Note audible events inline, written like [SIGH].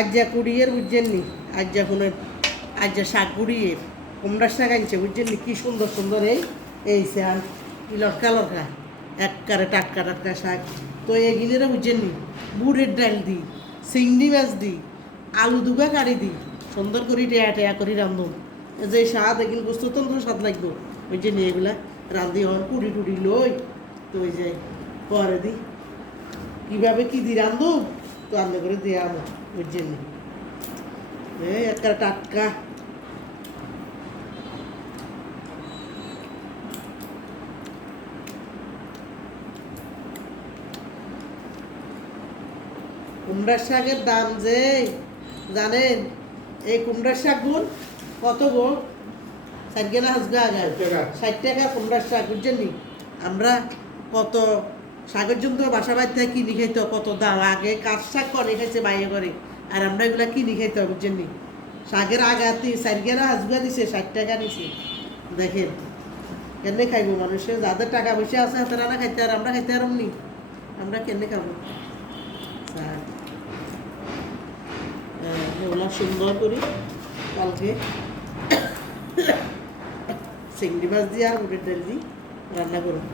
আজ্জা কুড়িয়ের বুঝছেন নি আজ্জা শুনে আজ্জা শাক কুড়িয়ে কুমড়ার শাক আনছে বুঝছেন নি কি সুন্দর সুন্দর এই এই কি লটকা লটকা এককারে টাটকা টাটকা শাক। তো এগুলিরা বুঝছেন নি বুড়ের ডাল দিই চিংড়ি মাছ দিই আলু দুগা কাড়ি দিই সুন্দর করে টেয়া টেয়া করি রান্ধুন। যে স্বাদ এগুলো বস্তু তন্ত্র স্বাদ লাগবে। বুঝছেন নি এগুলা? রান্ধি হন, কুড়ি টুড়ি লই, তো ওই যে পরে দিই কীভাবে কী দি রান্ধু তো রান্না করে দিয়ে বুঝছেন নি এই একটা টাটকা কুমড়ার শাকের দাম যে জানেন? এই কুমড়ার শাক গুণ কত গো? ষাট গেলা হাসবে আগে ষাট টাকা। কুমড়ার শাক বুঝছেন আমরা কত শাকের জন্য বাসা বাড়িতে কিনি খাইতো, কত দাম? আগে কাঠ শাক করে খাইছে বাইরে করে। আর আমরা এগুলা কিনি খাইতো বুঝছেন নি শাকের আগাতি গেলা হাসবে দিছে, ষাট টাকা নিছে। দেখেন কেনে খাইবো মানুষের যাদের টাকা পয়সা আছে, তারা না খাইতে আর আমরা খাইতে আর নি। আমরা কেনে খাব? এগুলা সুন্দর করি কালকে [COUGHS] চিংড়ি মাছ দিয়ে আর উড়ের ডাল দিই রান্না করব।